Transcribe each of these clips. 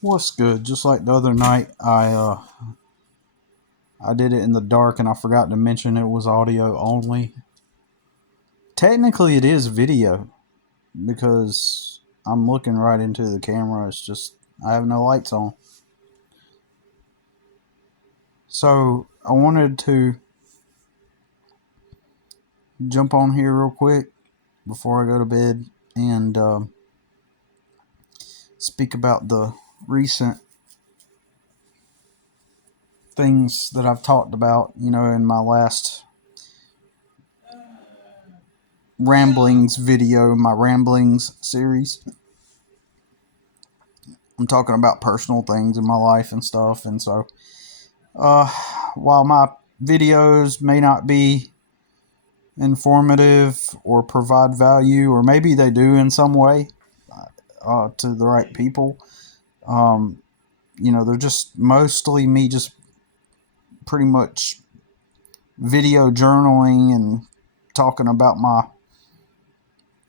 What's good? Just like the other night, I did it in the dark and I forgot to mention it was audio only. Technically, it is video because I'm looking right into the camera. It's just I have no lights on. So I wanted to jump on here real quick before I go to bed and speak about the recent things that I've talked about. In my last ramblings video, my ramblings series. I'm talking about personal things in my life and stuff. And so, uh, while my videos may not be informative or provide value, or maybe they do in some way to the right people, um, they're just mostly me just pretty much video journaling and talking about my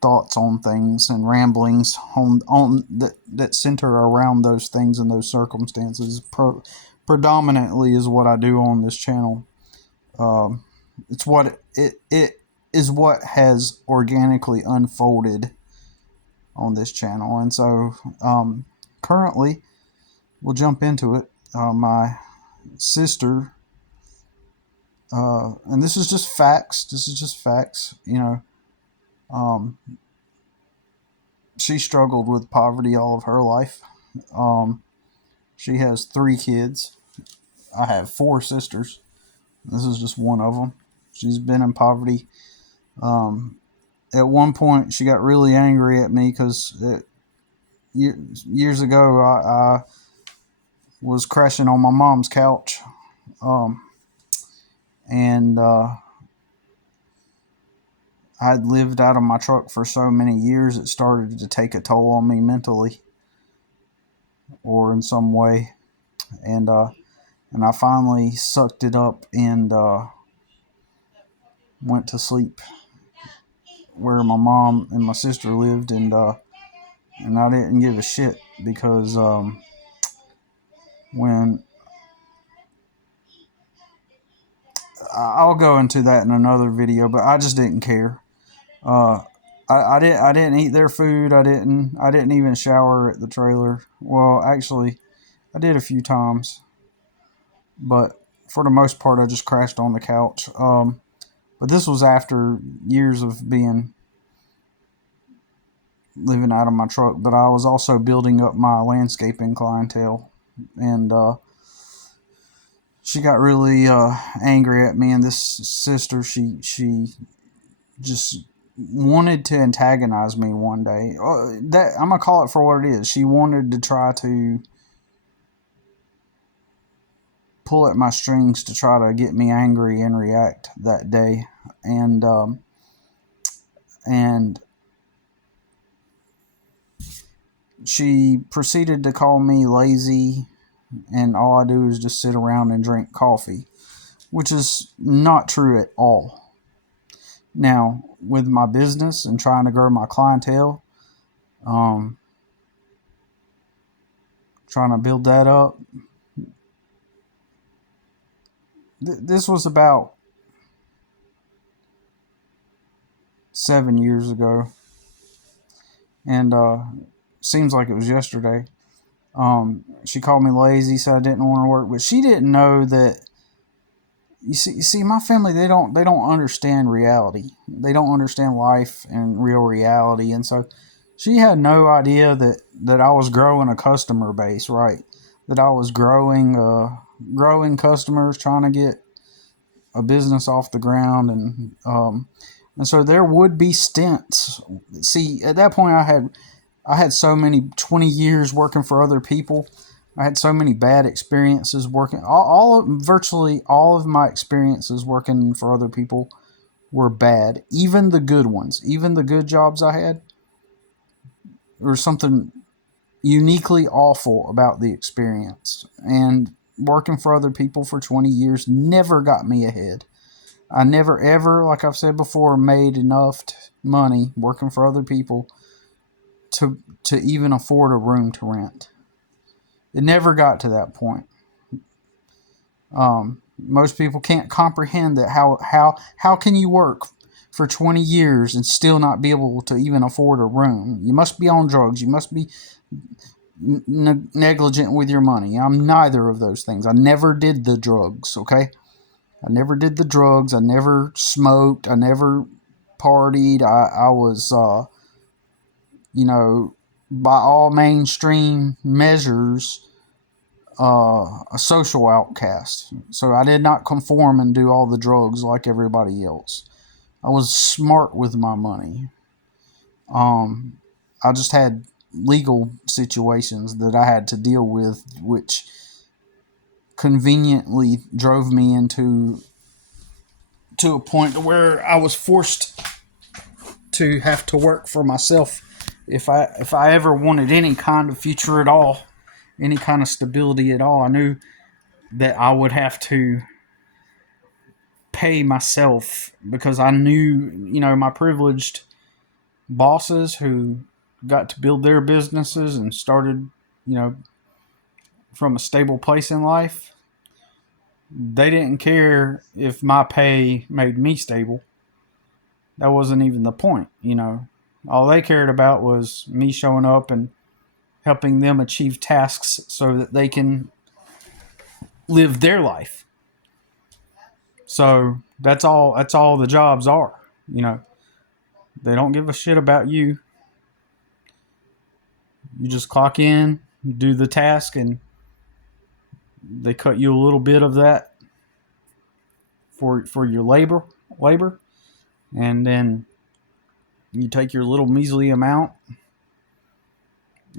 thoughts on things and ramblings on that center around those things and those circumstances. Predominantly is what I do on this channel. It's what it is what has organically unfolded on this channel, and so currently we'll jump into it. My sister, and this is just facts. This is just facts. Um, she struggled with poverty all of her life. She has 3 kids. I have 4 sisters. This is just one of them. She's been in poverty. At one point, she got really angry at me because years ago, I was crashing on my mom's couch. And I'd lived out of my truck for so many years, it started to take a toll on me mentally or in some way. And I finally sucked it up and went to sleep where my mom and my sister lived, and I didn't give a shit because when I'll go into that in another video, but I just didn't care. I didn't eat their food. I didn't even shower at the trailer. Well, actually, I did a few times, but for the most part, I just crashed on the couch. But this was after years of living out of my truck. But I was also building up my landscaping clientele, and she got really angry at me. And this sister, she just wanted to antagonize me one day. That I'm gonna call it for what it is. She wanted to try to pull at my strings to try to get me angry and react that day, and she proceeded to call me lazy, and all I do is just sit around and drink coffee, which is not true at all. Now, with my business and trying to grow my clientele, trying to build that up, this was about 7 years ago, and seems like it was yesterday. She called me lazy, said I didn't want to work, but she didn't know that. You see, my family, they don't understand reality. They don't understand life and real reality, and so she had no idea that I was growing a customer base, right? That I was growing customers, trying to get a business off the ground, and so there would be stints. See, at that point, I had so many 20 years working for other people. I had so many bad experiences working. Virtually all of my experiences working for other people were bad. Even the good ones, even the good jobs I had, there was something uniquely awful about the experience. And working for other people for 20 years never got me ahead. I never ever, like I've said before, made enough money working for other people to even afford a room to rent. It never got to that point. Most people can't comprehend that. How can you work for 20 years and still not be able to even afford a room? You must be on drugs. You must be negligent with your money. I'm neither of those things. I never did the drugs, okay? I never did the drugs. I never smoked. I never partied. I was, by all mainstream measures, a social outcast. So I did not conform and do all the drugs like everybody else. I was smart with my money. I just had legal situations that I had to deal with, which conveniently drove me into to a point where I was forced to have to work for myself if I ever wanted any kind of future at all, any kind of stability at all. I knew that I would have to pay myself because I knew, my privileged bosses who got to build their businesses and started, from a stable place in life. They didn't care if my pay made me stable. That wasn't even the point. All they cared about was me showing up and helping them achieve tasks so that they can live their life. So that's all the jobs are. They don't give a shit about you. You just clock in, do the task, and they cut you a little bit of that for your labor, and then you take your little measly amount.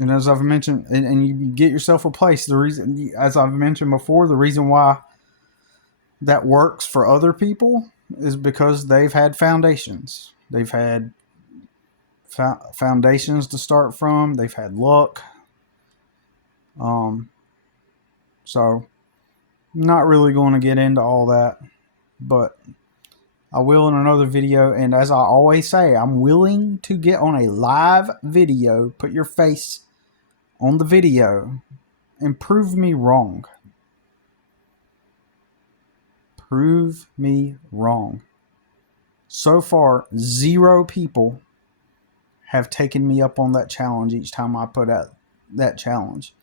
And as I've mentioned, and you get yourself a place. The reason, as I've mentioned before, the reason why that works for other people is because they've had foundations. They've had foundations to start from. They've had luck. So I'm not really going to get into all that, but I will in another video. And as I always say, I'm willing to get on a live video, put your face on the video, and prove me wrong. Prove me wrong. So far, 0 people have taken me up on that challenge each time I put out that challenge.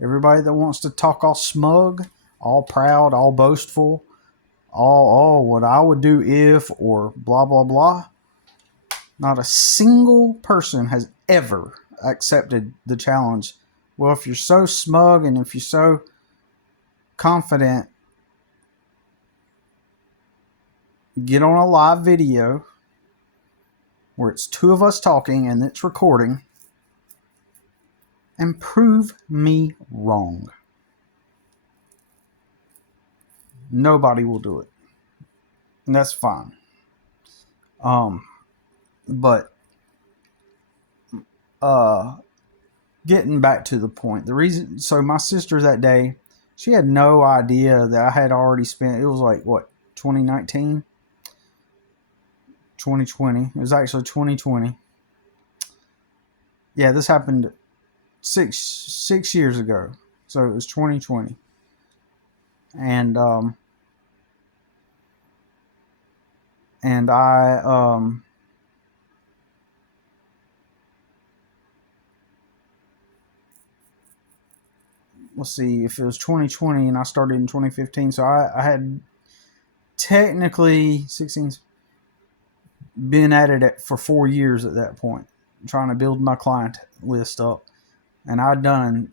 Everybody that wants to talk all smug, all proud, all boastful, all what I would do if, or blah, blah, blah. Not a single person has ever accepted the challenge. Well, if you're so smug and if you're so confident, get on a live video where it's 2 of us talking and it's recording and prove me wrong. Nobody will do it. And that's fine. But getting back to the point, so my sister that day, she had no idea that I had already spent, it was like, what, 2019? 2020. It was actually 2020. Yeah, this happened six years ago. So it was 2020. And I let's see, if it was 2020 and I started in 2015, so I had technically 16 been at it for 4 years at that point, trying to build my client list up. And I'd done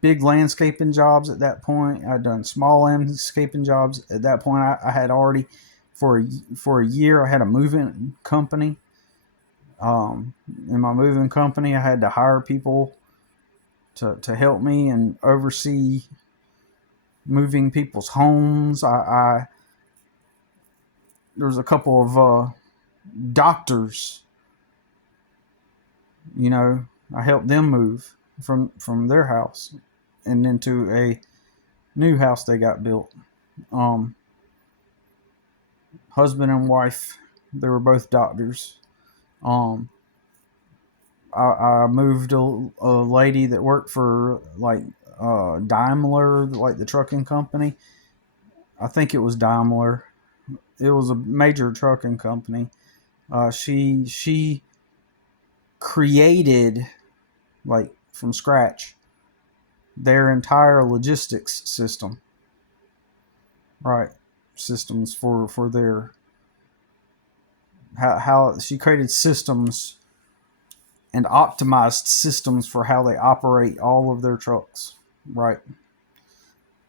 big landscaping jobs at that point. I'd done small landscaping jobs at that point. I had already, for a year, I had a moving company. In my moving company, I had to hire people to help me and oversee moving people's homes. There was a couple of doctors, I helped them move from their house and into a new house they got built. Husband and wife, they were both doctors. I moved a lady that worked for like Daimler, like the trucking company. I think it was Daimler. It was a major trucking company. She created, like from scratch, their entire logistics system. Right, systems for their how she created systems and optimized systems for how they operate all of their trucks. Right,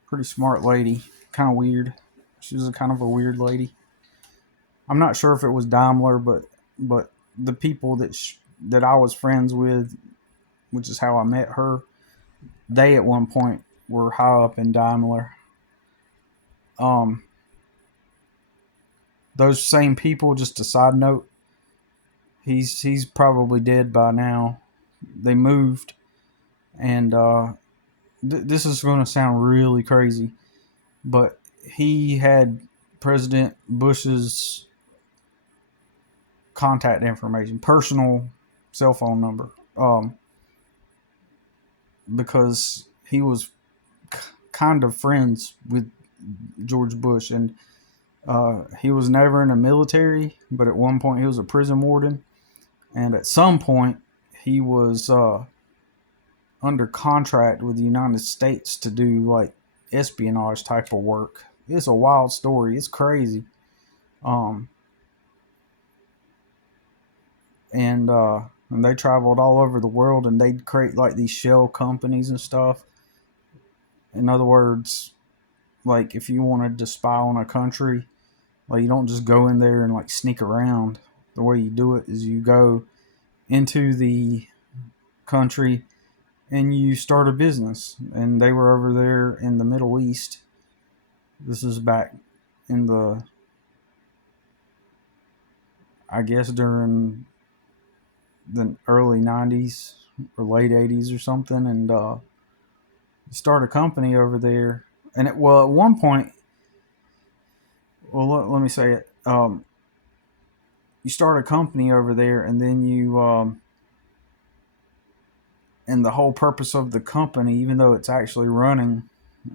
pretty smart lady. Kind of weird. She was a kind of a weird lady. I'm not sure if it was Daimler, but the people that I was friends with, which is how I met her, they at one point were high up in Daimler. Um, those same people. Just a side note, he's probably dead by now. They moved, and this is going to sound really crazy, but he had President Bush's contact information, personal cell phone number, because he was kind of friends with George Bush, and he was never in the military, but at one point he was a prison warden, and at some point he was under contract with the United States to do like espionage type of work. It's a wild story. It's crazy. Um, and they traveled all over the world, and they'd create like these shell companies and stuff. In other words, like if you wanted to spy on a country, like you don't just go in there and like sneak around. The way you do it is you go into the country and you start a business. And they were over there in the Middle East. This is back in the, I guess, during the early 90s or late 80s or something. And start a company over there. And at one point, let me say it. You start a company over there, and then and the whole purpose of the company, even though it's actually running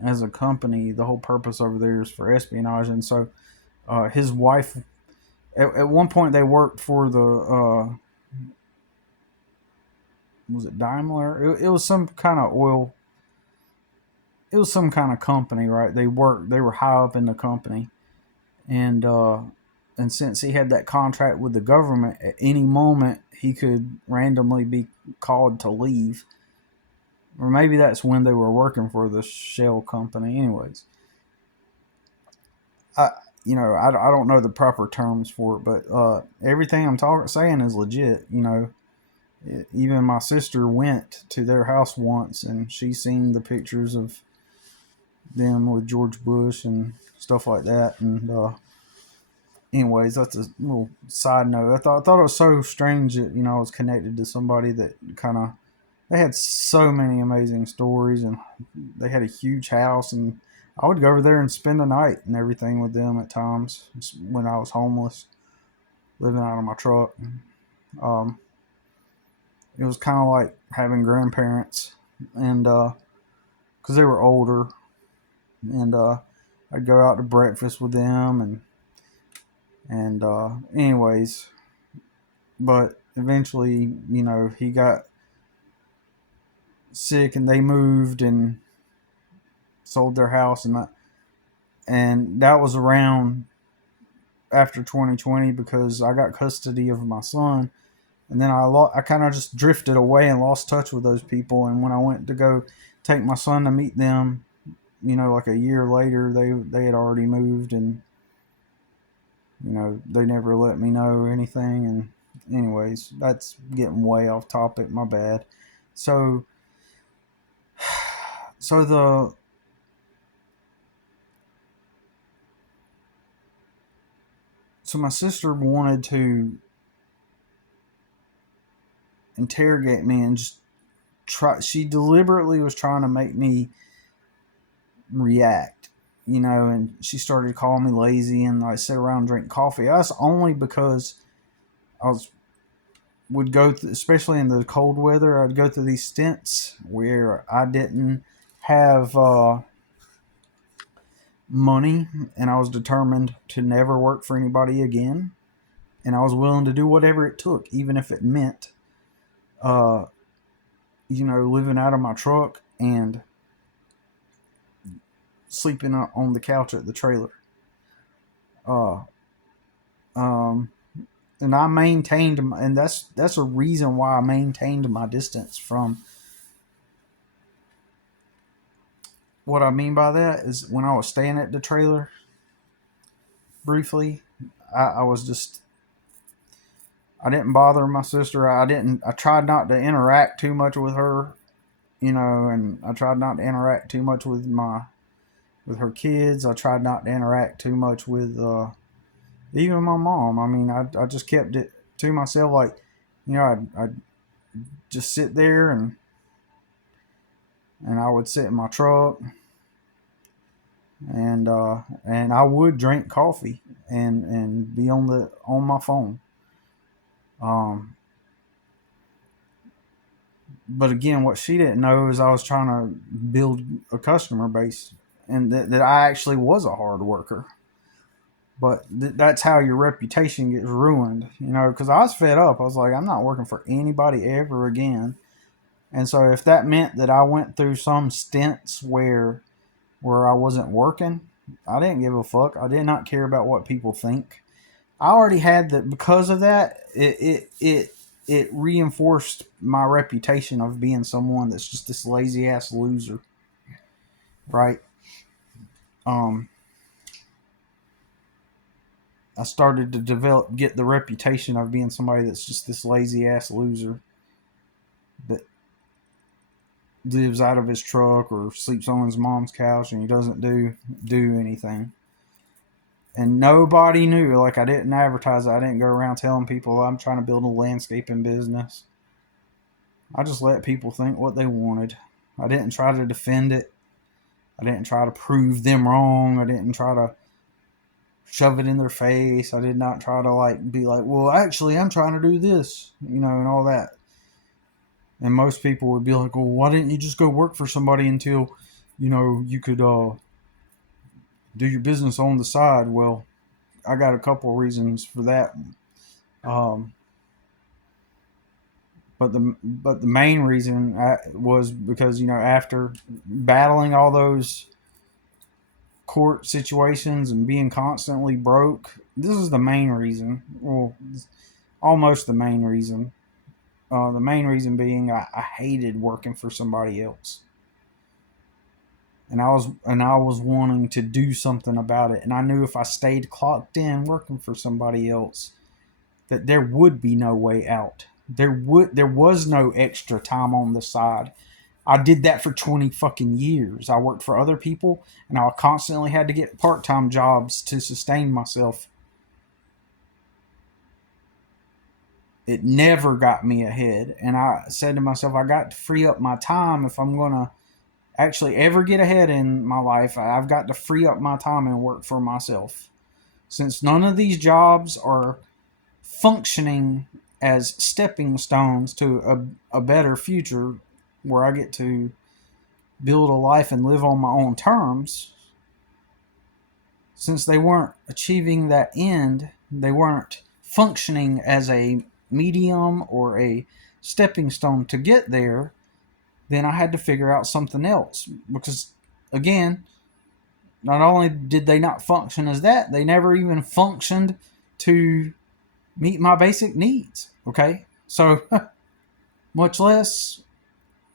as a company, the whole purpose over there is for espionage. And so his wife, at one point, they worked for the was it Daimler? It was some kind of oil. It was some kind of company, right? They were high up in the company, and since he had that contract with the government, at any moment he could randomly be called to leave, or maybe that's when they were working for the shell company. Anyways, I I don't know the proper terms for it, but everything I'm saying is legit. Even my sister went to their house once, and she seen the pictures of them with George Bush and stuff like that. And anyways, that's a little side note. I thought it was so strange that I was connected to somebody that kind of, they had so many amazing stories, and they had a huge house, and I would go over there and spend the night and everything with them at times when I was homeless, living out of my truck. Um, it was kind of like having grandparents, and because they were older, and I'd go out to breakfast with them, and anyways, but eventually, he got sick, and they moved and sold their house, and that was around after 2020, because I got custody of my son, and then I kind of just drifted away and lost touch with those people. And when I went to go take my son to meet them, like a year later, they had already moved, and they never let me know anything. And anyways, that's getting way off topic. My bad. So so the so my sister wanted to interrogate me and just try. She deliberately was trying to make me react, and she started calling me lazy, and I sit around and drink coffee. That's only because I was would go, especially in the cold weather, I'd go through these stints where I didn't have money, and I was determined to never work for anybody again. And I was willing to do whatever it took, even if it meant, uh, living out of my truck and sleeping on the couch at the trailer. Uh, um, and I maintained, and that's a reason why I maintained my distance from. What I mean by that is when I was staying at the trailer briefly, I was just, I didn't bother my sister. I tried not to interact too much with her, and I tried not to interact too much with her kids. I tried not to interact too much with even my mom. I mean, I just kept it to myself. Like, I'd just sit there and I would sit in my truck and I would drink coffee and be on my phone. Um, but again, what she didn't know is I was trying to build a customer base, and that I actually was a hard worker. But that's how your reputation gets ruined, because I was fed up. I was like, I'm not working for anybody ever again. And so if that meant that I went through some stints where I wasn't working, I didn't give a fuck. I did not care about what people think. I already had that. Because of that, it reinforced my reputation of being someone that's just this lazy ass loser, right? Um, I started to get the reputation of being somebody that's just this lazy ass loser that lives out of his truck or sleeps on his mom's couch and he doesn't do anything. And nobody knew. Like, I didn't advertise it. I didn't go around telling people I'm trying to build a landscaping business. I just let people think what they wanted. I didn't try to defend it. I didn't try to prove them wrong. I didn't try to shove it in their face. I did not try to be like, well, actually, I'm trying to do this, and all that. And most people would be like, well, why didn't you just go work for somebody until, you could do your business on the side? Well, I got a couple reasons for that. Um, but the main reason was because after battling all those court situations and being constantly broke, this is the main reason. Well, almost the main reason. The main reason being I hated working for somebody else. And I was wanting to do something about it. And I knew if I stayed clocked in working for somebody else, that there would be no way out. There was no extra time on the side. I did that for 20 fucking years. I worked for other people and I constantly had to get part-time jobs to sustain myself. It never got me ahead. And I said to myself, I got to free up my time if I'm going to actually ever get ahead in my life. I've got to free up my time and work for myself. Since none of these jobs are functioning as stepping stones to a better future where I get to build a life and live on my own terms, since they weren't achieving that end, they weren't functioning as a medium or a stepping stone to get there, then I had to figure out something else. Because, again, not only did they not function as that, they never even functioned to meet my basic needs. Okay? So, much less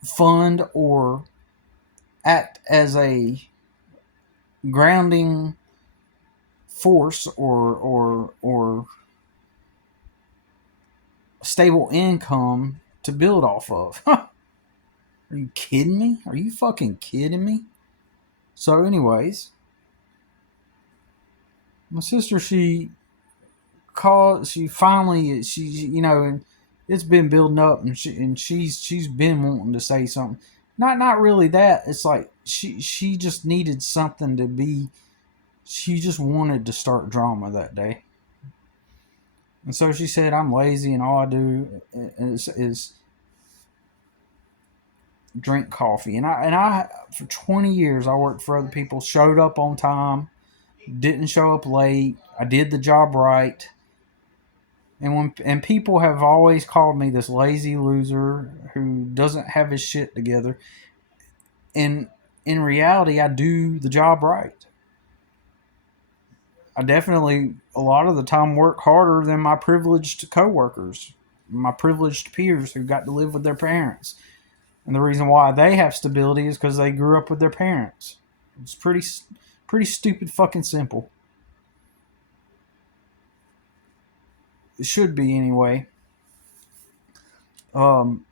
fund or act as a grounding force or stable income to build off of. Are you kidding me? Are you fucking kidding me? So, anyways, my sister, she finally, and it's been building up, and she's been wanting to say something. Not really that. It's like she just needed something to be. She just wanted to start drama that day. And so she said, I'm lazy and all I do is drink coffee. And I, for 20 years, I worked for other people, showed up on time, didn't show up late. I did the job right. And people have always called me this lazy loser who doesn't have his shit together. And in reality, I do the job right. I definitely, a lot of the time, work harder than my privileged coworkers, my privileged peers who got to live with their parents. And the reason why they have stability is because they grew up with their parents. It's pretty stupid fucking simple. It should be anyway. Um,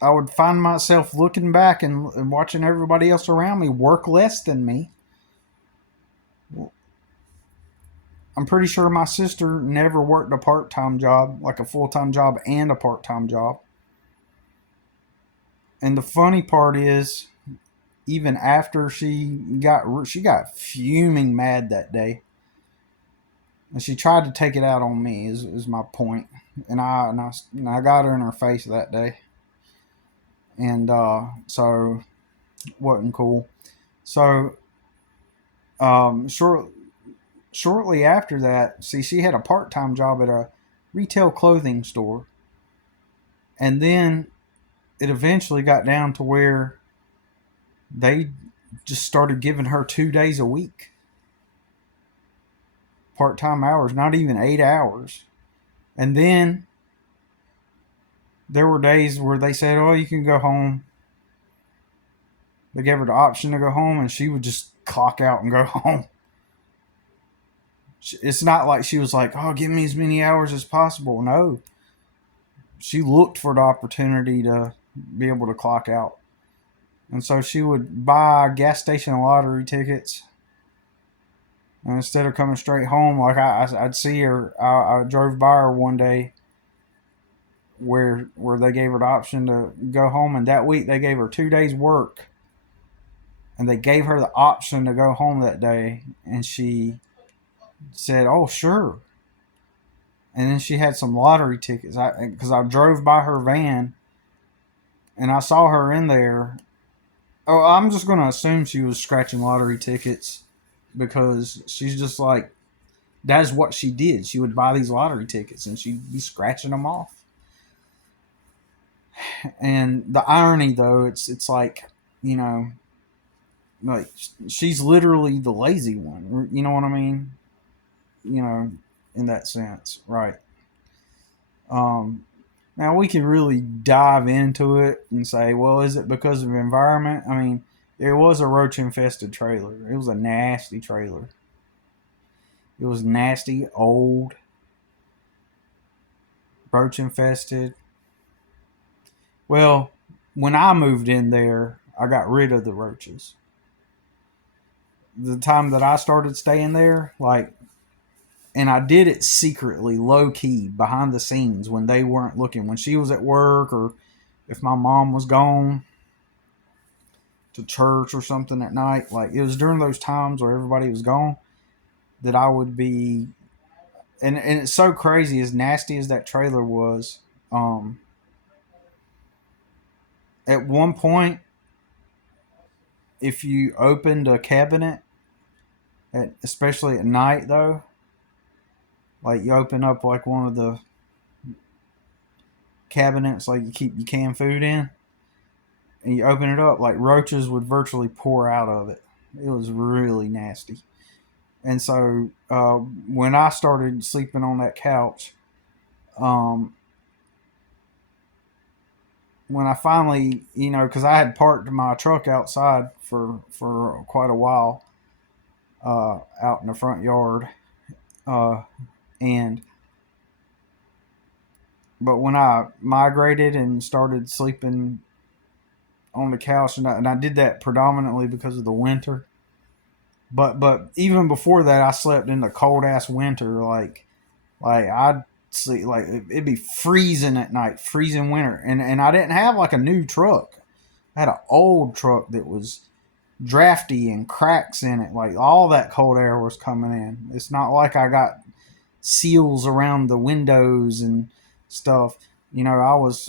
I would find myself looking back and watching everybody else around me work less than me. I'm pretty sure my sister never worked a part time job, like a full time job and a part time job. And the funny part is, even after she got fuming mad that day, and she tried to take it out on me. Is my point, and I got her in her face that day, and so wasn't cool. So um, short, shortly after that, see, she had a part time job at a retail clothing store, and then it eventually got down to where they just started giving her 2 days a week, part time hours, not even 8 hours. And then there were days where they said, "Oh, you can go home." They gave her the option to go home, and she would just clock out and go home. It's not like she was like, "Oh, give me as many hours as possible." No, she looked for the opportunity to be able to clock out. And so she would buy gas station lottery tickets. And instead of coming straight home, like I'd see her, I drove by her one day where they gave her the option to go home, and that week they gave her 2 days work, and they gave her the option to go home that day, and she said, "Oh, sure." And then she had some lottery tickets. Because I drove by her van, and I saw her in there. Oh, I'm just gonna assume she was scratching lottery tickets because she's just like, that's what she did. She would buy these lottery tickets and she'd be scratching them off. And the irony, though, it's like, you know, like she's literally the lazy one. You know what I mean? You know, in that sense, right? Um, Now we can really dive into it and say, well, is it because of environment? I mean, it was a roach infested trailer. It was a nasty trailer. It was nasty, old, roach infested. Well, when I moved in there, I got rid of the roaches. The time that I started staying there, like, and I did it secretly, low key, behind the scenes when they weren't looking. When she was at work, or if my mom was gone to church or something at night, like it was during those times where everybody was gone that I would be. And it's so crazy, as nasty as that trailer was. Um, at one point, if you opened a cabinet, especially at night though, like you open up like one of the cabinets like you keep your canned food in, and you open it up, like roaches would virtually pour out of it. It was really nasty. And so when I started sleeping on that couch, um, when I finally, because I had parked my truck outside for quite a while, out in the front yard, uh, and but when I migrated and started sleeping on the couch, and I did that predominantly because of the winter. But even before that, I slept in the cold ass winter. Like I'd sleep like it'd be freezing at night, freezing winter, and I didn't have like a new truck. I had an old truck that was drafty and cracks in it. Like all that cold air was coming in. It's not like I got seals around the windows and stuff. I was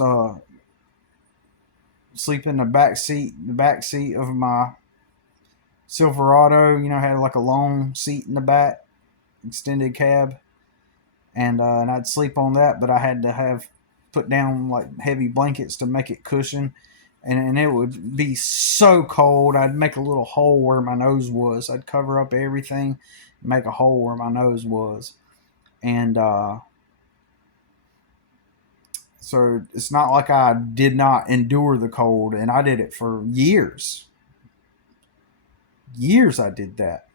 sleeping in the back seat of my Silverado. Had like a long seat in the back, extended cab, and I'd sleep on that. But I had to have put down like heavy blankets to make it cushion, and it would be so cold. I'd make a little hole where my nose was. I'd cover up everything, make a hole where my nose was, and so it's not like I did not endure the cold, and I did it for years. Years I did that,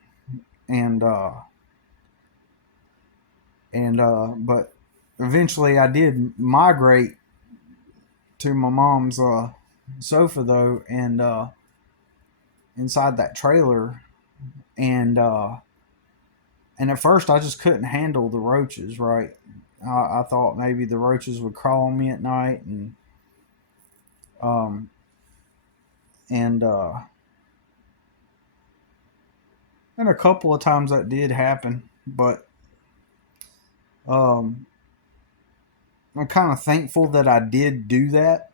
and but eventually I did migrate to my mom's sofa though, and inside that trailer, and and at first I just couldn't handle the roaches. Right, I thought maybe the roaches would crawl on me at night, um and and a couple of times that did happen, but um I'm kind of thankful that I did do that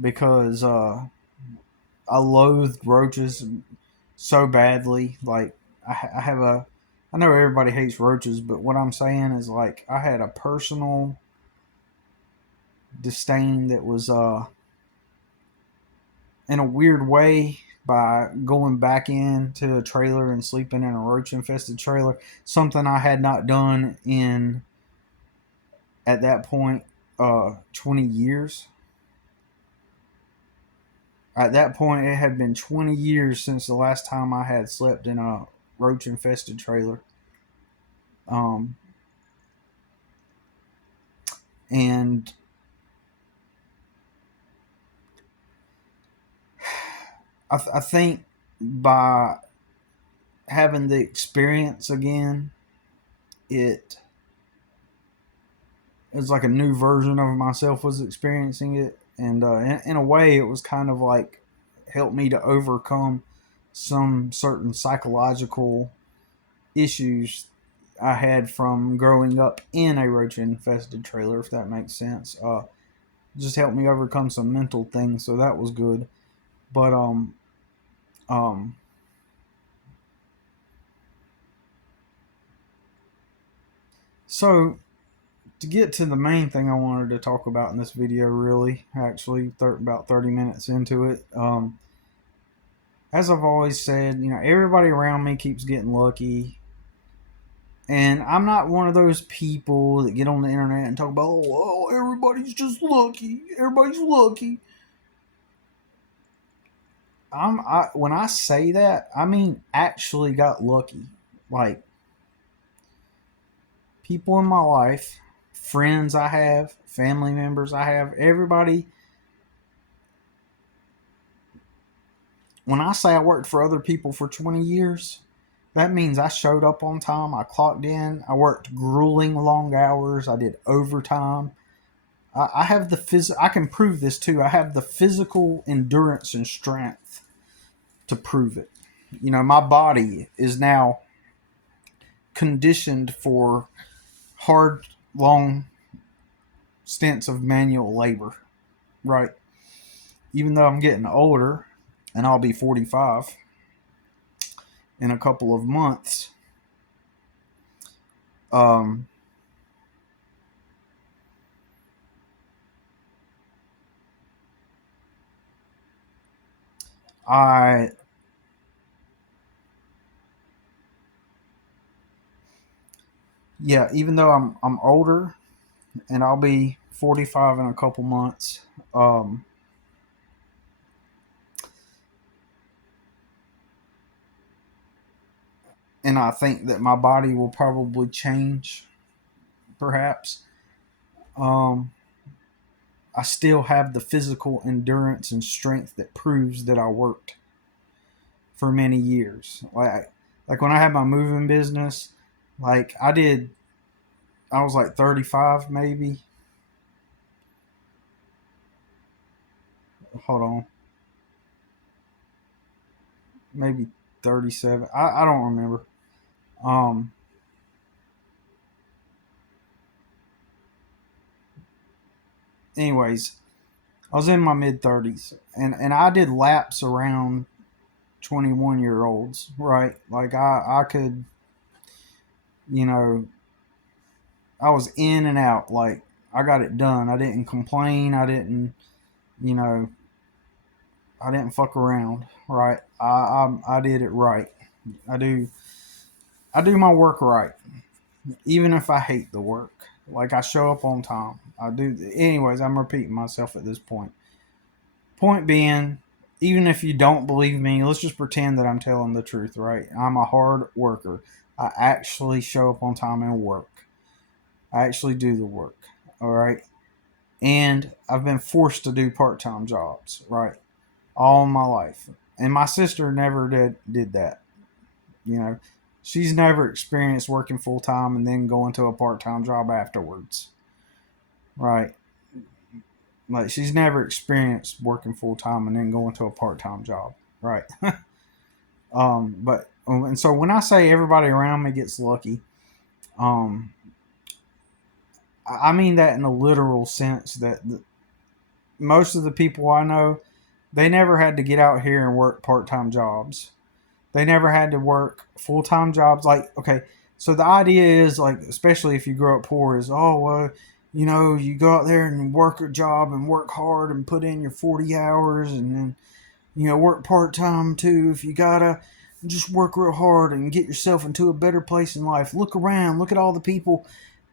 because I loathed roaches so badly. Like I have a, I know everybody hates roaches, but what I'm saying is like I had a personal disdain that was in a weird way by going back into a trailer and sleeping in a roach infested trailer, something I had not done in at that point 20 years. At that point, it had been 20 years since the last time I had slept in a roach infested trailer. Um, and I think by having the experience again, it was like a new version of myself was experiencing it. And in a way, it was kind of like helped me to overcome some certain psychological issues I had from growing up in a roach infested trailer, if that makes sense. Just helped me overcome some mental things, so that was good. But um, so to get to the main thing I wanted to talk about in this video, really, actually, about 30 minutes into it. As I've always said, everybody around me keeps getting lucky. And I'm not one of those people that get on the internet and talk about, oh, everybody's just lucky. Everybody's lucky. When I say that, I mean actually got lucky. Like people in my life, friends I have, family members I have, everybody. When I say I worked for other people for 20 years, that means I showed up on time, I clocked in, I worked grueling long hours, I did overtime. I have I can prove this too. I have the physical endurance and strength to prove it. My body is now conditioned for hard, long stints of manual labor, right? Even though I'm getting older, and I'll be 45 in a couple of months, um, I yeah, even though I'm older, and I'll be 45 in a couple months, um, and I think that my body will probably change, perhaps. Um, I still have the physical endurance and strength that proves that I worked for many years. Like when I had my moving business, like I was like 35 maybe. Hold on. maybe 37. I don't remember. Um, anyways, I was in my mid 30s, and I did laps around 21-year-olds, right? Like I could, you know, I was in and out. Like I got it done. I didn't complain. I didn't, you know, I didn't fuck around, right? I did it right. I do I do my work right, even if I hate the work. Like I show up on time. I do. Anyways, I'm repeating myself at this point. Point being, even if you don't believe me, let's just pretend that I'm telling the truth, right? I'm a hard worker. I actually show up on time and work. I actually do the work, all right? And I've been forced to do part time jobs, right? All my life. And my sister never did that. You know, she's never experienced working full time and then going to a part time job afterwards, right? Like she's never experienced working full time and then going to a part time job, right? But and so when I say everybody around me gets lucky, um, I mean that in a literal sense that most of the people I know, they never had to get out here and work part time jobs. They never had to work full time jobs. Like, okay, so the idea is like, especially if you grow up poor, is oh well, you know, you go out there and work a job and work hard and put in your 40 hours, and then you know work part time too if you gotta. Just work real hard and get yourself into a better place in life. Look around, look at all the people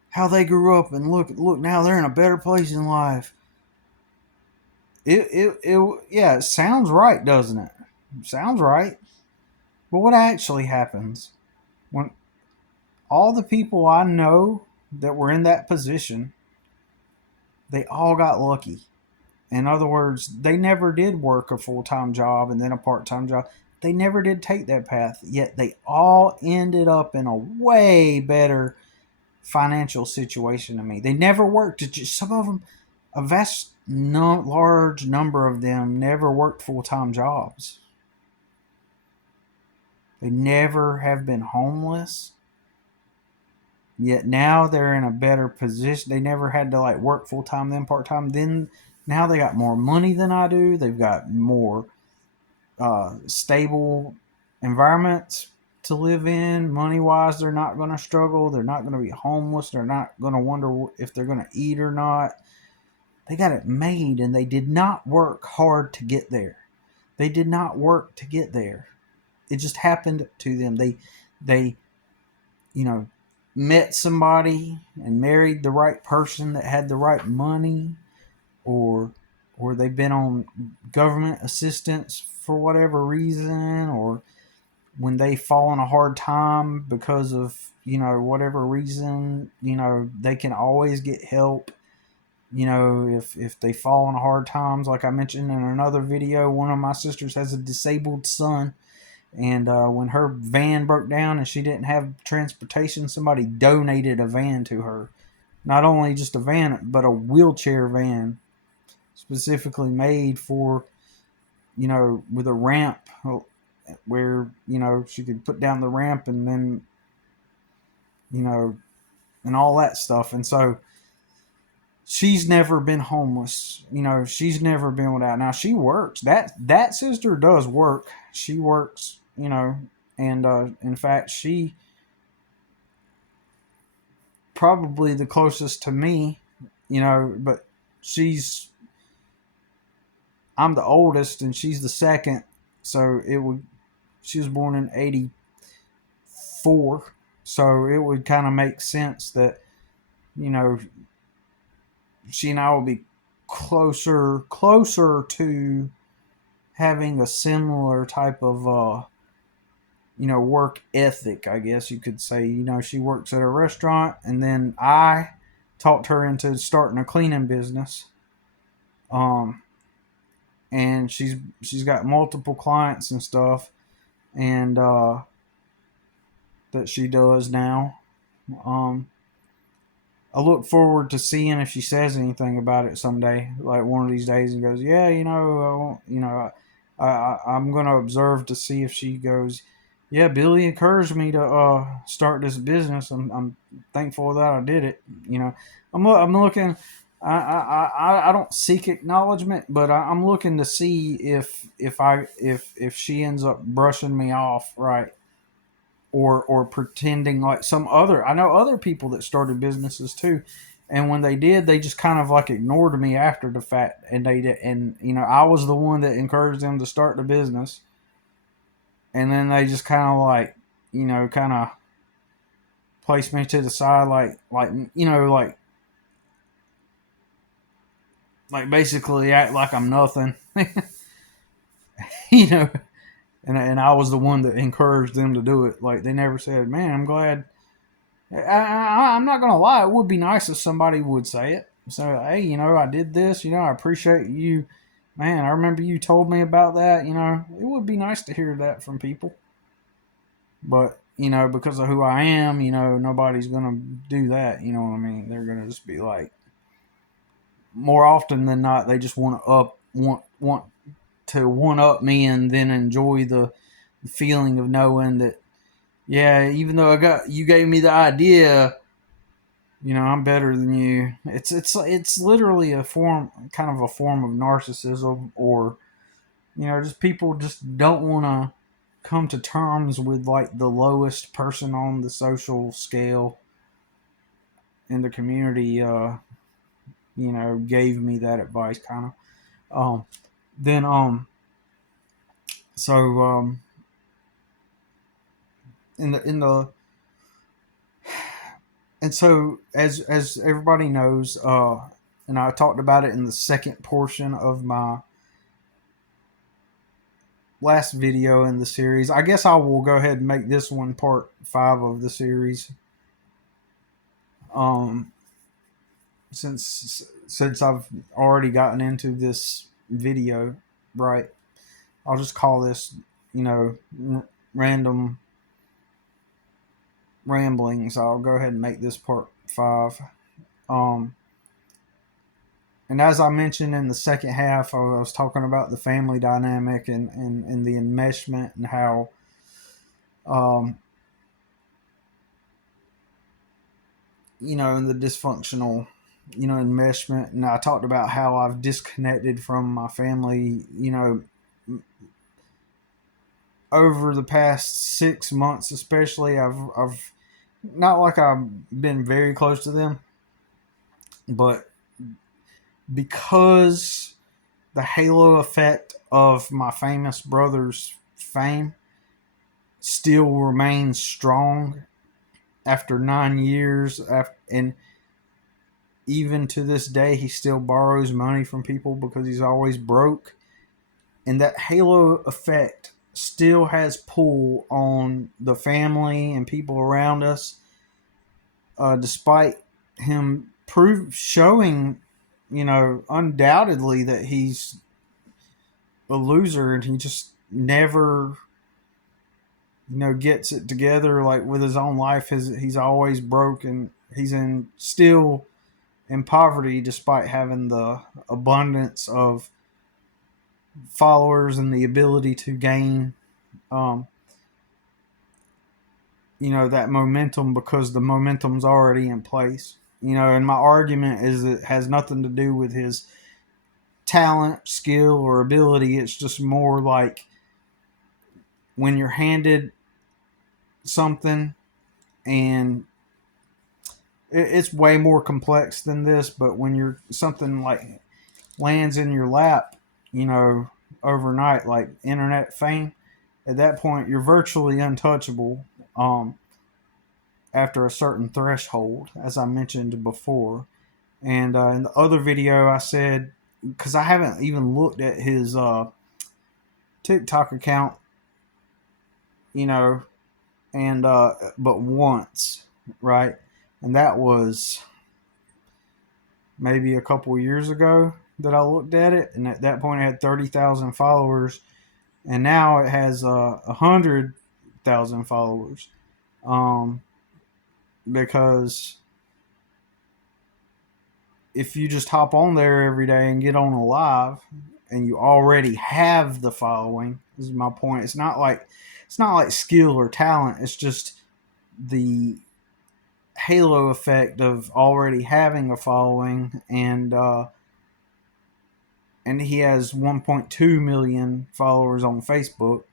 how they grew up, and look now they're in a better place in life. Yeah, it sounds right, doesn't it? Sounds right. But what actually happens when all the people I know that were in that position, they all got lucky. In other words, they never did work a full time job and then a part time job. They never did take that path, yet they all ended up in a way better financial situation than me. They never worked. Just some of them, a vast, large number of them, never worked full time jobs. They never have been homeless. Yet now they're in a better position. They never had to like work full time, then part time. Then now they got more money than I do. They've got more stable environments to live in. Money wise, they're not going to struggle. They're not going to be homeless. They're not going to wonder if they're going to eat or not. They got it made, and they did not work hard to get there. They did not work to get there. It just happened to them. They you know, met somebody and married the right person that had the right money, or they've been on government assistance for whatever reason, or when they fall in a hard time because of whatever reason, they can always get help. If they fall in hard times, like I mentioned in another video, one of my sisters has a disabled son, and when her van broke down and she didn't have transportation, somebody donated a van to her. Not only just a van, but a wheelchair van specifically made for, with a ramp where, she could put down the ramp and then, you know, and all that stuff. And so she's never been homeless. She's never been without. Now she works. That sister does work. She works, and in fact, she probably the closest to me, but she's I'm the oldest and she's the second, so it would she was born in 84, so it would kind of make sense that you know she and I will be closer to having a similar type of work ethic, I guess you could say. She works at a restaurant, and then I talked her into starting a cleaning business. And she's got multiple clients and stuff, and that she does now. Um, I look forward to seeing if she says anything about it someday, like one of these days, and goes, "Yeah, I'm gonna observe to see if she goes, yeah, Billy encouraged me to start this business. I'm thankful that I did it. You know, I'm looking. I don't seek acknowledgement, but I'm looking to see if she ends up brushing me off, right, or pretending like some other. I know other people that started businesses too, and when they did, they just kind of like ignored me after the fact, and they did, and I was the one that encouraged them to start the business, and then they just kind of like kind of placed me to the side, like basically act like I'm nothing, you know. And I was the one that encouraged them to do it. Like they never said, "Man, I'm glad." I'm not gonna lie. It would be nice if somebody would say it. So, hey, I did this. I appreciate you, man. I remember you told me about that. It would be nice to hear that from people. But because of who I am, nobody's gonna do that. You know what I mean? They're gonna just be like, more often than not, they just want to one up me, and then enjoy the feeling of knowing that, yeah, even though you gave me the idea, I'm better than you. It's literally kind of a form of narcissism, or just people just don't want to come to terms with like the lowest person on the social scale in the community. Gave me that advice, kind of. Then so in the and so as everybody knows, and I talked about it in the second portion of my last video in the series. I guess I will go ahead and make this one part 5 of the series. Um, since I've already gotten into this video, right? I'll just call this, random ramblings. I'll go ahead and make this part 5. Um, and as I mentioned in the second half, I was talking about the family dynamic and the enmeshment, and how um, and the dysfunctional, enmeshment. And I talked about how I've disconnected from my family, over the past 6 months, especially. I've not like I've been very close to them, but because the halo effect of my famous brother's fame still remains strong after 9 years, and even to this day, he still borrows money from people because he's always broke. And that halo effect still has pull on the family and people around us, despite him showing, undoubtedly that he's a loser, and he just never, gets it together. Like with his own life, he's always broke, and he's still in poverty despite having the abundance of followers and the ability to gain um, that momentum, because the momentum's already in place. And my argument is it has nothing to do with his talent, skill, or ability. It's just more like when you're handed something, and it's way more complex than this, but when you're something like lands in your lap, overnight, like internet fame, at that point you're virtually untouchable, after a certain threshold, as I mentioned before. And in the other video, I said, because I haven't even looked at his TikTok account, and but once, right? And that was maybe a couple of years ago that I looked at it, and at that point it had 30,000 followers, and now it has 100,000 followers. Because if you just hop on there every day and get on a live, and you already have the following. This is my point. It's not like skill or talent. It's just the halo effect of already having a following, and he has 1.2 million followers on Facebook.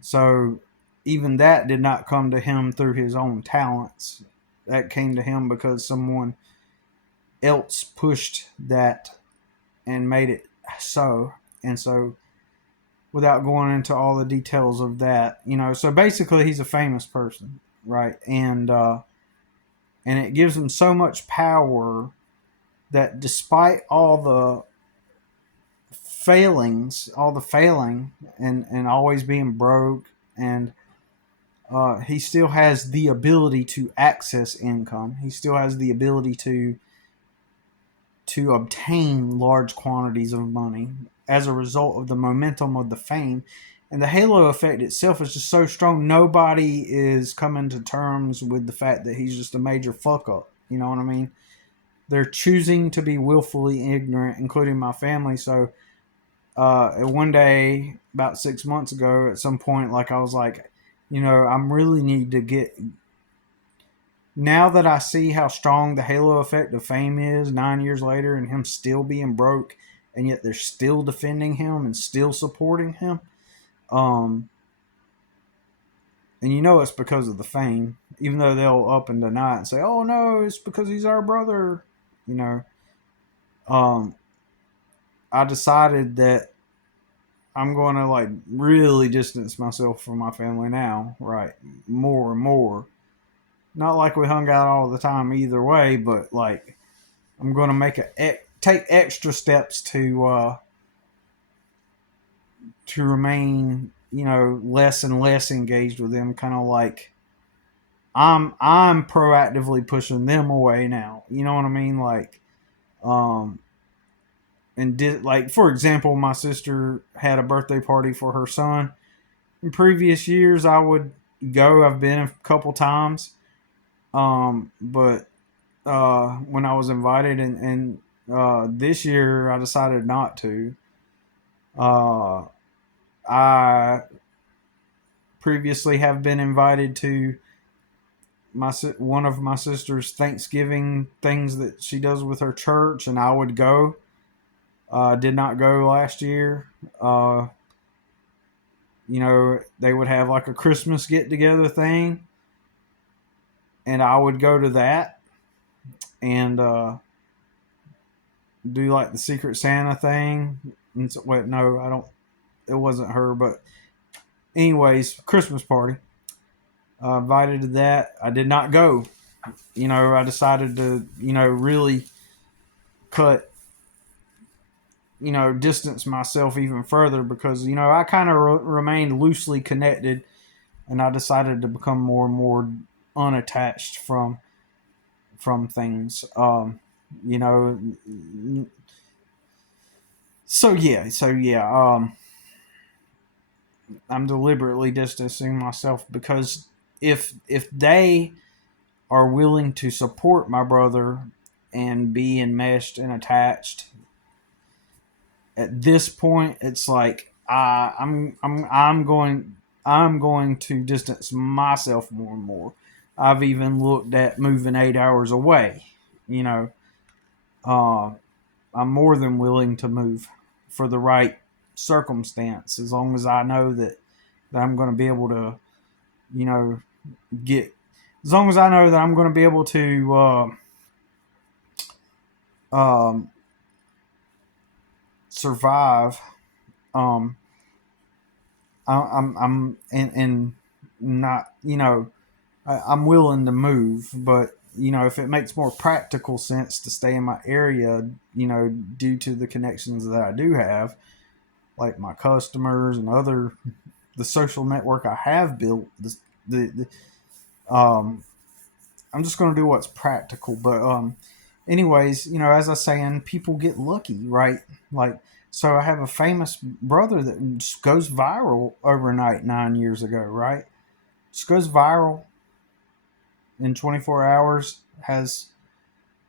So even that did not come to him through his own talents. That came to him because someone else pushed that and made it so. And so, without going into all the details of that, so basically he's a famous person, right? And it gives him so much power that despite all the failing, and always being broke, and he still has the ability to access income. He still has the ability to obtain large quantities of money as a result of the momentum of the fame. And the halo effect itself is just so strong. Nobody is coming to terms with the fact that he's just a major fuck up. You know what I mean? They're choosing to be willfully ignorant, including my family. So one day, about 6 months ago, at some point, like I was like, I'm really need to get. Now that I see how strong the halo effect of fame is 9 years later, and him still being broke, and yet they're still defending him and still supporting him, um, and it's because of the fame, even though they'll up and deny it and say, "Oh no, it's because he's our brother," you know. Um, I decided that I'm going to like really distance myself from my family now, right? More and more. Not like we hung out all the time either way, but like I'm going to take extra steps to remain, less and less engaged with them. Kind of like I'm proactively pushing them away now. You know what I mean? Like, um, and like for example, my sister had a birthday party for her son. In previous years, I would go. I've been a couple times, but when I was invited, and this year I decided not to. Uh, I previously have been invited to one of my sister's Thanksgiving things that she does with her church, and I would go. Did not go last year. They would have like a Christmas get together thing, and I would go to that and do like the Secret Santa thing. And so, wait, no, I don't. It wasn't her, but anyways, Christmas party. Invited to that. I did not go. I decided to, really cut, distance myself even further because, I kind of remained loosely connected, and I decided to become more and more unattached from things. You know, so yeah. I'm deliberately distancing myself because if they are willing to support my brother and be enmeshed and attached, at this point it's like I'm going to distance myself more and more. I've even looked at moving 8 hours away. You know, uh, I'm more than willing to move for the right circumstance, as long as I know that I'm going to be able to, you know, get. As long as I know that I'm going to be able to um, survive. Um, I'm and not, I'm willing to move, but if it makes more practical sense to stay in my area, due to the connections that I do have, like my customers and the social network I have built, um, I'm just going to do what's practical. But anyways, as I was saying, people get lucky, right? Like, so I have a famous brother that just goes viral overnight 9 years ago, right? Just goes viral in 24 hours, has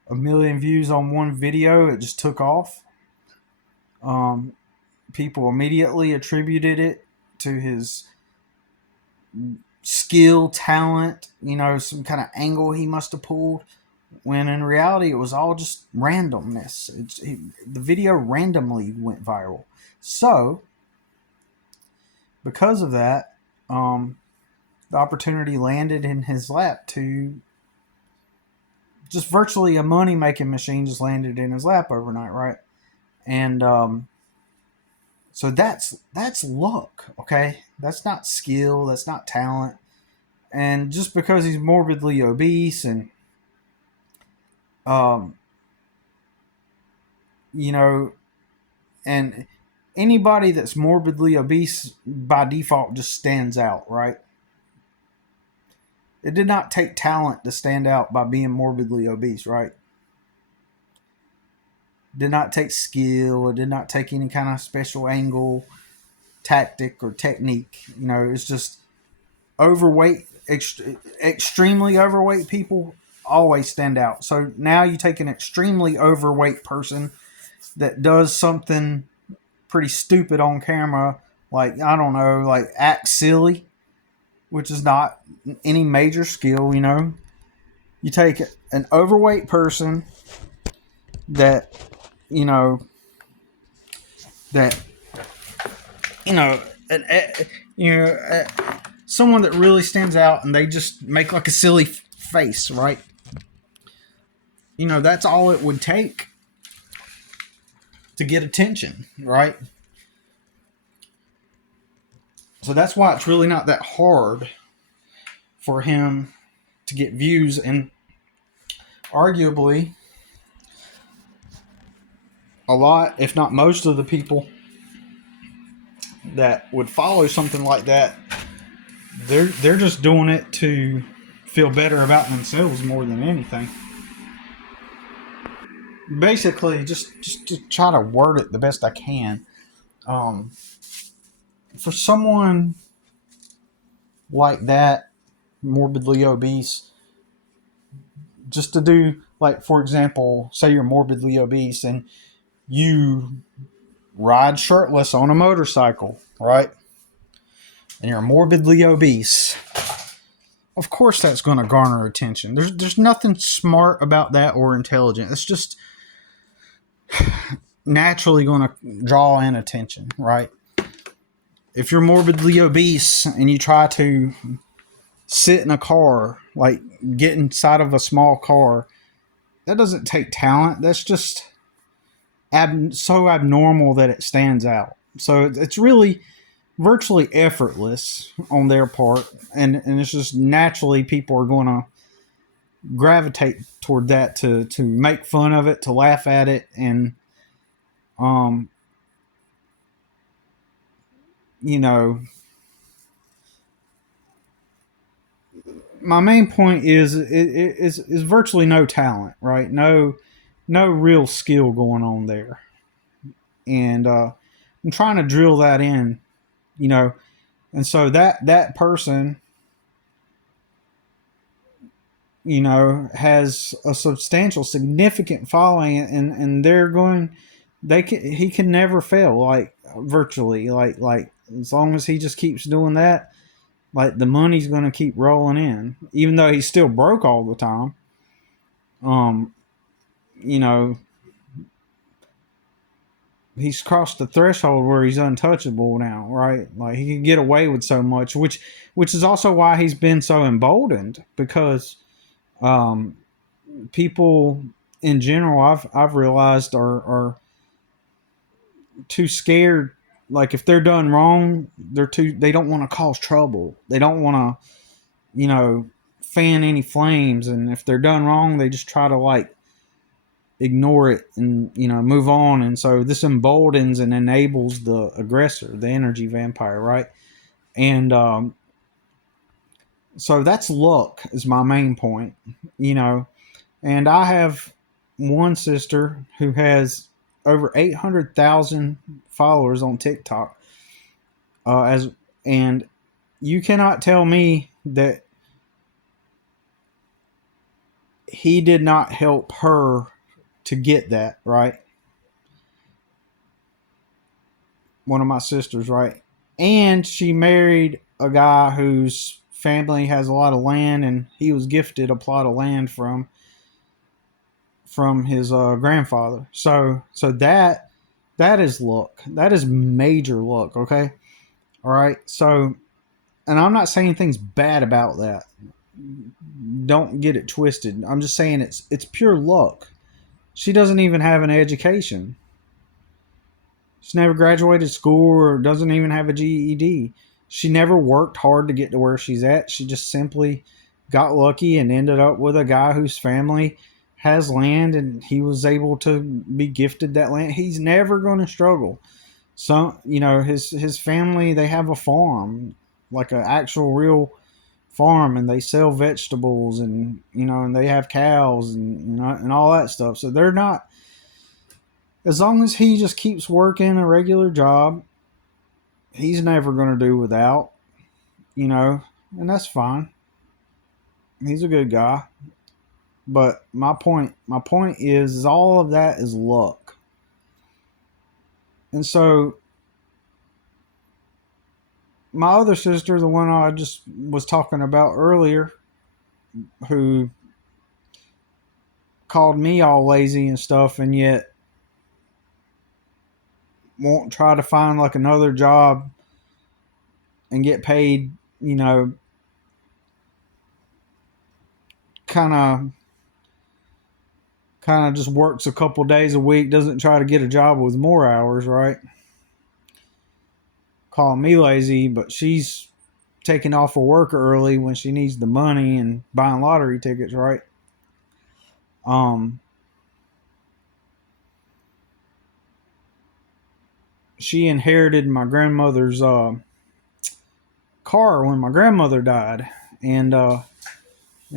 a million views on one video. It just took off. people immediately attributed it to his skill, talent, some kind of angle he must have pulled. When in reality, it was all just randomness. The video randomly went viral. So, because of that, the opportunity landed in his lap to just virtually a money making machine just landed in his lap overnight, right? And so that's luck, okay? That's not skill, that's not talent. And just because he's morbidly obese and um, you know, and anybody that's morbidly obese by default just stands out, right? It did not take talent to stand out by being morbidly obese, right? It did not take skill. It did not take any kind of special angle, tactic, or technique. It's just overweight, extremely overweight people always stand out. So now you take an extremely overweight person that does something pretty stupid on camera, like, I don't know, like act silly, which is not any major skill. You take an overweight person that you know that you know an, you know someone that really stands out, and they just make like a silly face, right? That's all it would take to get attention, right? So that's why it's really not that hard for him to get views. And arguably, a lot, if not most of the people that would follow something like that, they're just doing it to feel better about themselves more than anything. Basically, just to try to word it the best I can. For someone like that, morbidly obese, just to do, like, for example, say you're morbidly obese and you ride shirtless on a motorcycle, right? And you're morbidly obese. Of course that's going to garner attention. There's nothing smart about that or intelligent. It's just naturally going to draw in attention, right? If you're morbidly obese and you try to sit in a car, like get inside of a small car, that doesn't take talent. That's just so abnormal that it stands out. So it's really virtually effortless on their part, and it's just naturally people are going to gravitate toward that to make fun of it, to laugh at it, and you know my main point is virtually no talent, right? No real skill going on there, and I'm trying to drill that in, and so that person has a substantial, significant following, and he can never fail, like virtually, like as long as he just keeps doing that, like the money's going to keep rolling in, even though he's still broke all the time. Um, you know, he's crossed the threshold where he's untouchable now, right? Like he can get away with so much, which is also why he's been so emboldened, because people in general, I've realized are too scared. Like if they're done wrong, they don't want to cause trouble. They don't want to, fan any flames. And if they're done wrong, they just try to like ignore it and move on. And so this emboldens and enables the aggressor, the energy vampire, right? And so that's luck is my main point, and I have one sister who has over 800,000 followers on TikTok. And you cannot tell me that he did not help her to get that, right? one of my sisters, right? And she married a guy whose family has a lot of land, and he was gifted a plot of land from his grandfather. So that is luck. That is major luck. Okay, all right. So, and I'm not saying things bad about that. Don't get it twisted. I'm just saying it's pure luck. She doesn't even have an education. She never graduated school or doesn't even have a GED. She never worked hard to get to where she's at. She just simply got lucky and ended up with a guy whose family has land and he was able to be gifted that land. He's never going to struggle. So, his family, they have a farm, like an actual real farm, and they sell vegetables, and they have cows and all that stuff. So they're not, as long as he just keeps working a regular job, he's never going to do without, and that's fine. He's a good guy. But my point is all of that is luck. And so my other sister, the one I just was talking about earlier, who called me all lazy and stuff, and yet won't try to find like another job and get paid, kind of just works a couple days a week, doesn't try to get a job with more hours, right? Calling me lazy, but she's taking off of work early when she needs the money and buying lottery tickets, right? She inherited my grandmother's car when my grandmother died, and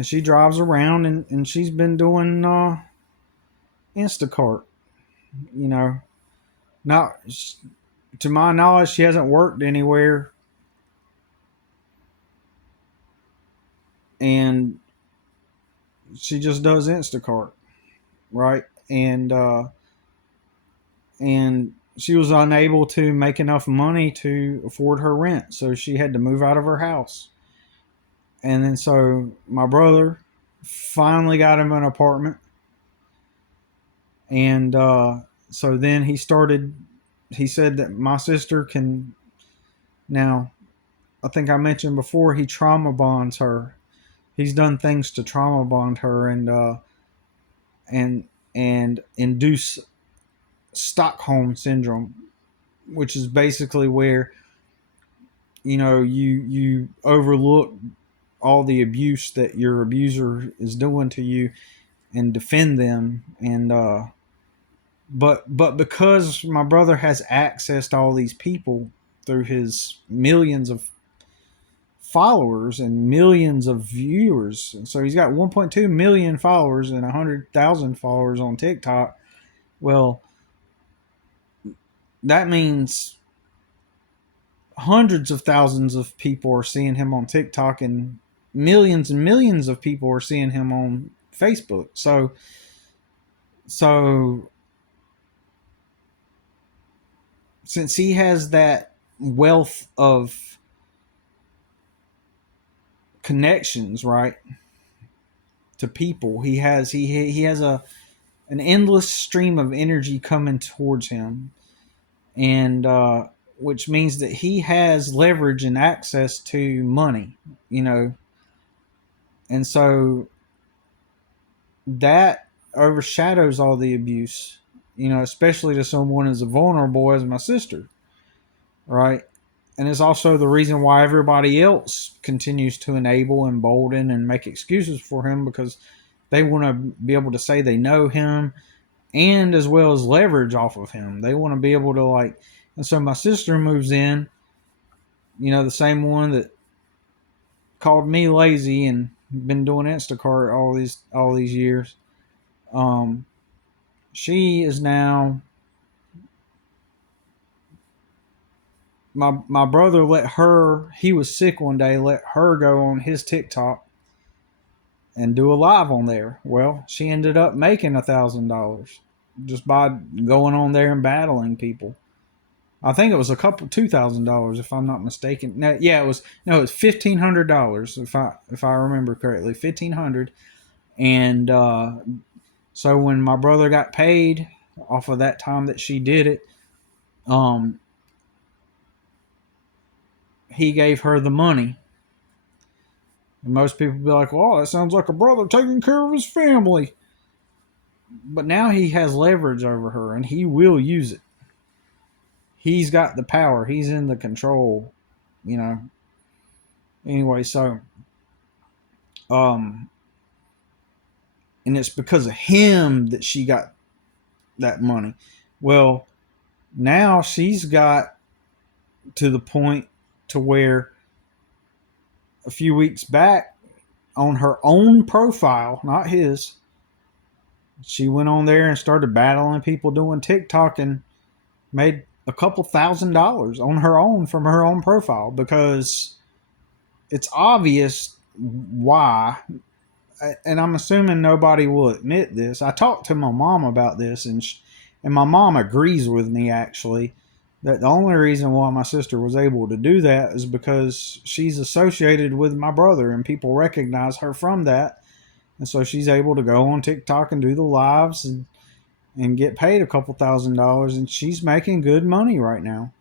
she drives around and she's been doing Instacart. You know, not to my knowledge, she hasn't worked anywhere, and she just does Instacart, right? And she was unable to make enough money to afford her rent, so she had to move out of her house. And then so my brother finally got him an apartment, and so then he started. He said that my sister can now. I think I mentioned before he trauma bonds her. He's done things to trauma bond her and induce Stockholm syndrome, which is basically where you overlook all the abuse that your abuser is doing to you and defend them. And but because my brother has access to all these people through his millions of followers and millions of viewers, so he's got 1.2 million followers and 100,000 followers on TikTok. Well, that means hundreds of thousands of people are seeing him on TikTok, and millions of people are seeing him on Facebook. So since he has that wealth of connections, right, to people, he has an endless stream of energy coming towards him, and which means that he has leverage and access to money, and so that overshadows all the abuse, especially to someone as vulnerable as my sister, right? And it's also the reason why everybody else continues to enable, embolden, and make excuses for him, because they want to be able to say they know him and as well as leverage off of him. They want to be able to and so my sister moves in, the same one that called me lazy and been doing Instacart all these years. She is now, my brother let her, he was sick one day, let her go on his TikTok and do a live on there. Well, she ended up making $1,000 just by going on there and battling people. I think it was $2,000 if I'm not mistaken. No, yeah, it was $1,500 if I remember correctly, 1,500. And so when my brother got paid off of that time that she did it, um, he gave her the money. And most people be like, "Well, that sounds like a brother taking care of his family." But now he has leverage over her, and he will use it. He's got the power. He's in the control. You know. Anyway, so um, and it's because of him that she got that money. Well, now she's got to the point to where a few weeks back on her own profile, not his, she went on there and started battling people doing TikTok and made a couple $1,000s on her own from her own profile because it's obvious why. And I'm assuming nobody will admit this. I talked to my mom about this, and my mom agrees with me actually that the only reason why my sister was able to do that is because she's associated with my brother and people recognize her from that. And so she's able to go on TikTok and do the lives and get paid a couple $1,000s, and she's making good money right now.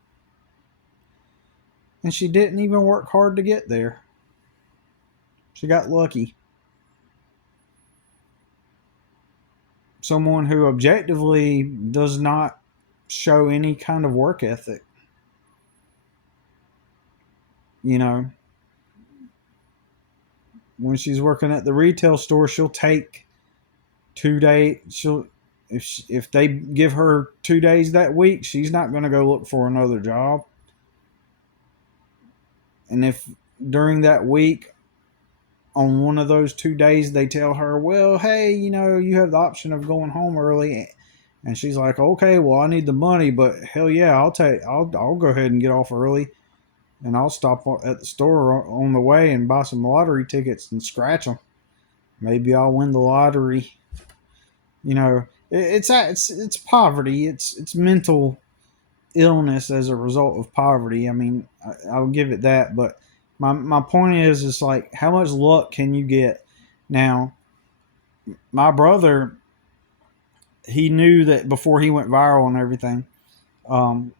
And she didn't even work hard to get there. She got lucky. Someone who objectively does not show any kind of work ethic. You know, when she's working at the retail store, she'll take 2 days. If they give her 2 days that week, she's not going to go look for another job. And if during that week, on one of those 2 days, they tell her, well, hey, you have the option of going home early. And she's like, okay, well, I need the money, but hell yeah, I'll go ahead and get off early. And I'll stop at the store on the way and buy some lottery tickets and scratch them. Maybe I'll win the lottery. It's poverty. It's mental illness as a result of poverty. I mean, I'll give it that. But my point is like, how much luck can you get? Now, my brother, he knew that before he went viral and everything, um,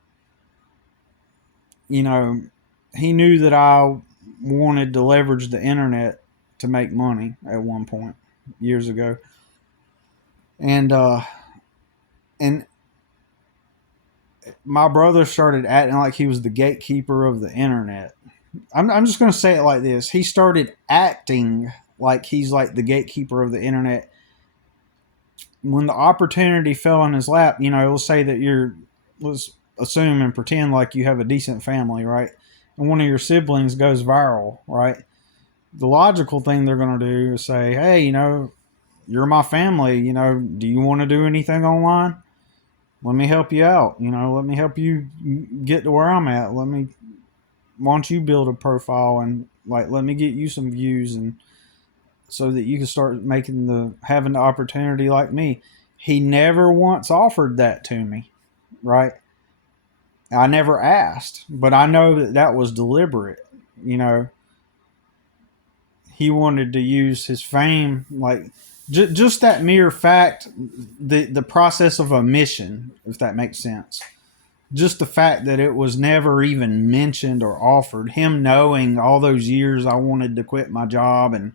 he knew that I wanted to leverage the internet to make money at one point years ago. And my brother started acting like he was the gatekeeper of the internet. I'm just going to say it like this. He started acting like he's like the gatekeeper of the internet. When the opportunity fell in his lap, let's say that let's assume and pretend like you have a decent family, right? And one of your siblings goes viral, right? The logical thing they're going to do is say, hey, you're my family. Do you want to do anything online? Let me help you out. Let me help you get to where I'm at. Why don't you build a profile and let me get you some views and so that you can start having the opportunity like me. He never once offered that to me, right? I never asked, but I know that was deliberate. He wanted to use his fame, just that mere fact, the process of omission, if that makes sense. Just the fact that it was never even mentioned or offered, him knowing all those years I wanted to quit my job and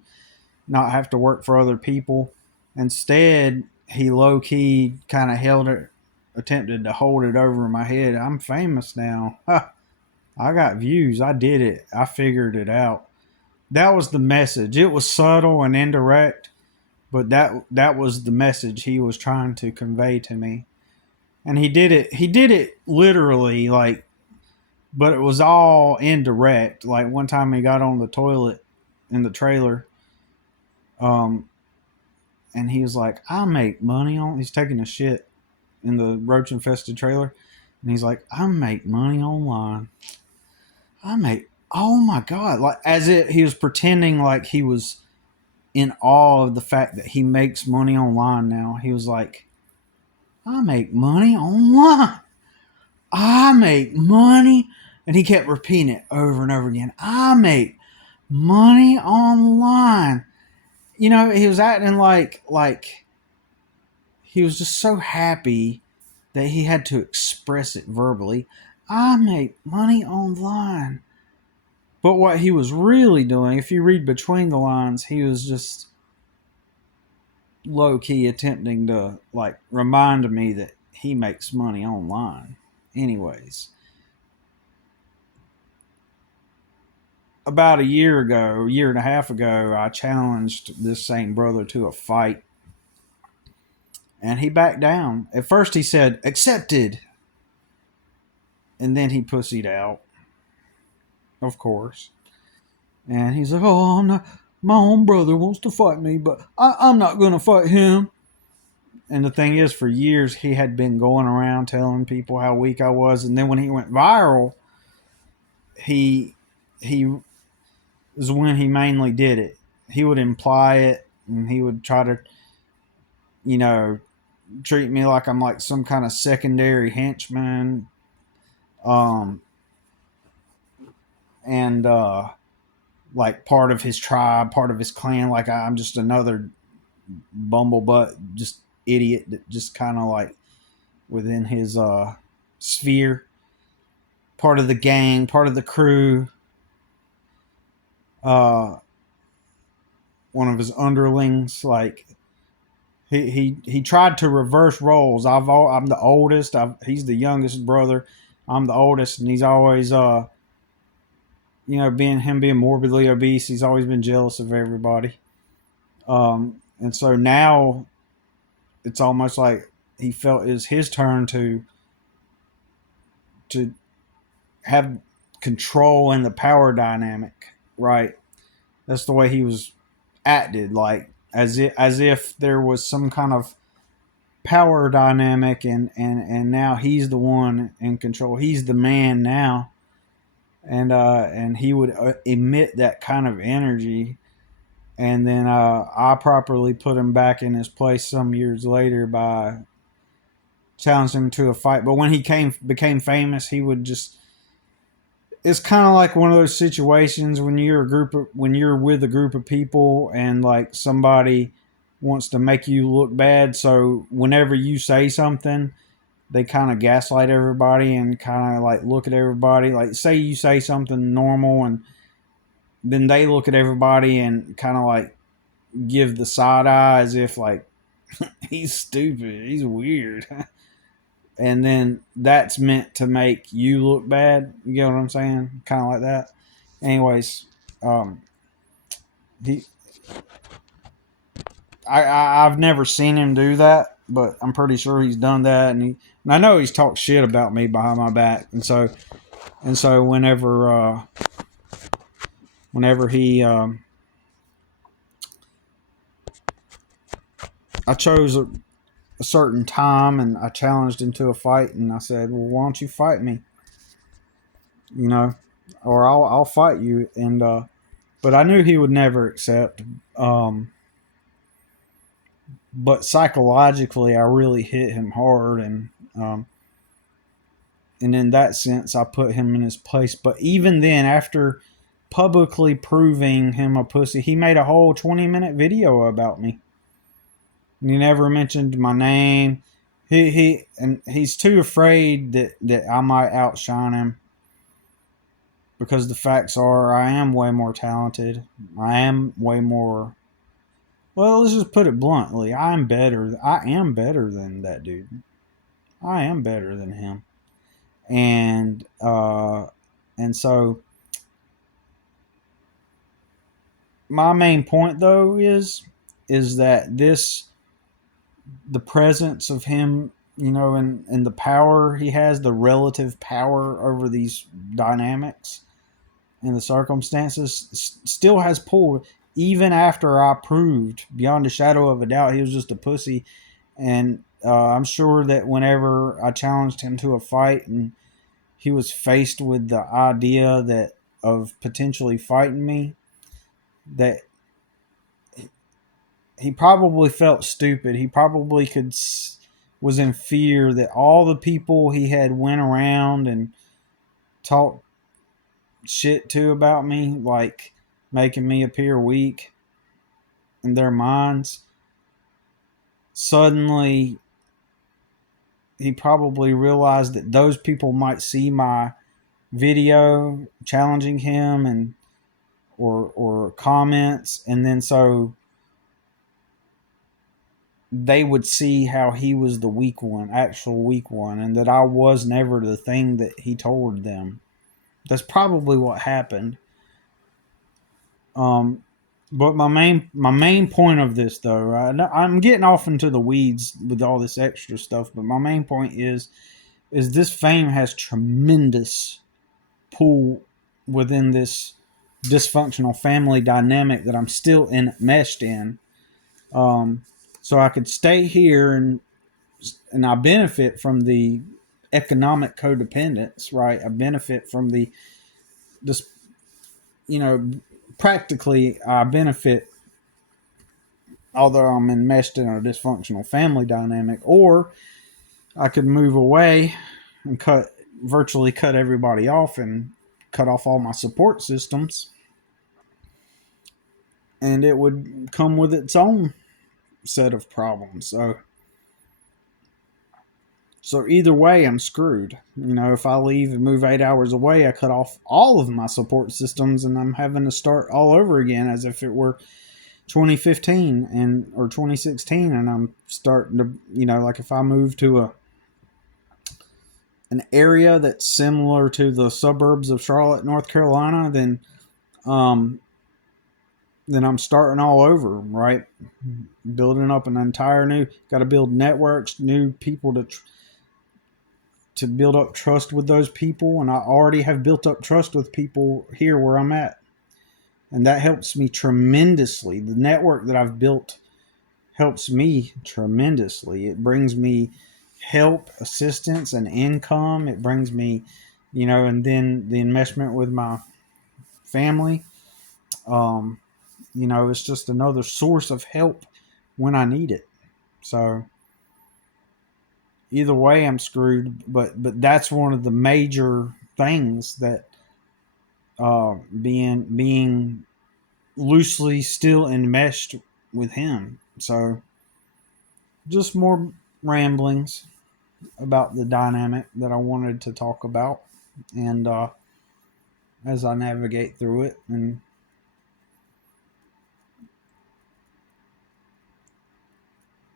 not have to work for other people. Instead, he low-key kind of attempted to hold it over my head. I'm famous now. I got views. I did it. I figured it out. That was the message. It was subtle and indirect, but that was the message he was trying to convey to me. And he did it literally, but it was all indirect. Like one time he got on the toilet in the trailer, and he was like, I make money he's taking a shit in the roach infested trailer. And he's like, I make money online. Oh my God. Like as if he was pretending like he was in awe of the fact that he makes money online now. He was like, I make money online. I make money. And he kept repeating it over and over again. I make money online. You know, he was acting like he was just so happy that he had to express it verbally. I make money online. But what he was really doing, if you read between the lines, he was just low key attempting to like remind me that he makes money online. Anyways, about a year and a half ago, I challenged this same brother to a fight, and he backed down. At first, he said accepted, and then he pussied out, of course. And he's like, "Oh, I'm not, my own brother wants to fight me, but I'm not going to fight him." And the thing is, for years, he had been going around telling people how weak I was. And then when he went viral, he he is when he mainly did it. He would imply it, and he would try to, you know, treat me like I'm like some kind of secondary henchman, um, and like part of his tribe, part of his clan. Like I'm just another bumblebutt, just idiot that just kind of like within his sphere, part of the gang, part of the crew, uh, one of his underlings. Like he tried to reverse roles. I'm the oldest. He's the youngest brother. I'm the oldest, and he's always being morbidly obese. He's always been jealous of everybody. And so now it's almost like he felt it was his turn to have control in the power dynamic, right? That's the way he was acted, like as if there was some kind of power dynamic, and now he's the one in control. He's the man now, and he would emit that kind of energy, and then I properly put him back in his place some years later by challenging him to a fight. But when he became famous, he would just, it's kind of like one of those situations when you're with a group of people and like somebody wants to make you look bad, so whenever you say something they kind of gaslight everybody and kind of like look at everybody, like say you say something normal and then they look at everybody and kind of like give the side eye as if like he's stupid, he's weird. And then that's meant to make you look bad. You get what I'm saying? Kind of like that. Anyways, um, he, I've never seen him do that, but I'm pretty sure he's done that, and I know he's talked shit about me behind my back, and so whenever he I chose a certain time and I challenged him to a fight, and I said, well, why don't you fight me? You know, or I'll fight you. And but I knew he would never accept. But psychologically, I really hit him hard, and in that sense, I put him in his place. But even then, after publicly proving him a pussy, he made a whole 20-minute video about me. And he never mentioned my name. He's too afraid that I might outshine him, because the facts are I am way more talented. I am way more, well, let's just put it bluntly. I am better. I am better than that dude. I am better than him. And so my main point though is that the presence of him, and the power he has, the relative power over these dynamics and the circumstances, still has pulled, even after I proved beyond a shadow of a doubt he was just a pussy. And I'm sure that whenever I challenged him to a fight and he was faced with the idea that of potentially fighting me, that he probably felt stupid. He probably could was in fear that all the people he had went around and talked shit to about me, like making me appear weak in their minds, suddenly he probably realized that those people might see my video challenging him and or comments, and then so they would see how he was the weak one, actual weak one, and that I was never the thing that he told them. That's probably what happened. Um, but my main point of this, though, I'm getting off into the weeds with all this extra stuff. But my main point is this fame has tremendous pull within this dysfunctional family dynamic that I'm still enmeshed in. Um, so I could stay here and I benefit from the economic codependence, right? I benefit from the this, you know, practically I benefit, although I'm enmeshed in a dysfunctional family dynamic. Or I could move away and virtually cut everybody off and cut off all my support systems, and it would come with its own set of problems. So either way, I'm screwed. If I leave and move 8 hours away, I cut off all of my support systems, and I'm having to start all over again as if it were 2015 or 2016, and I'm starting to, like if I move to an area that's similar to the suburbs of Charlotte, North Carolina, um, then I'm starting all over, right? Building up an entire got to build networks, new people to build up trust with those people, and I already have built up trust with people here where I'm at, and that helps me tremendously. The network that I've built helps me tremendously. It brings me help, assistance, and income. It brings me, and then the enmeshment with my family. Um, it's just another source of help when I need it. So either way, I'm screwed. But that's one of the major things that being loosely still enmeshed with him. So just more ramblings about the dynamic that I wanted to talk about, and as I navigate through it, and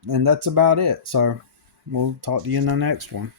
that's about it. So we'll talk to you in the next one.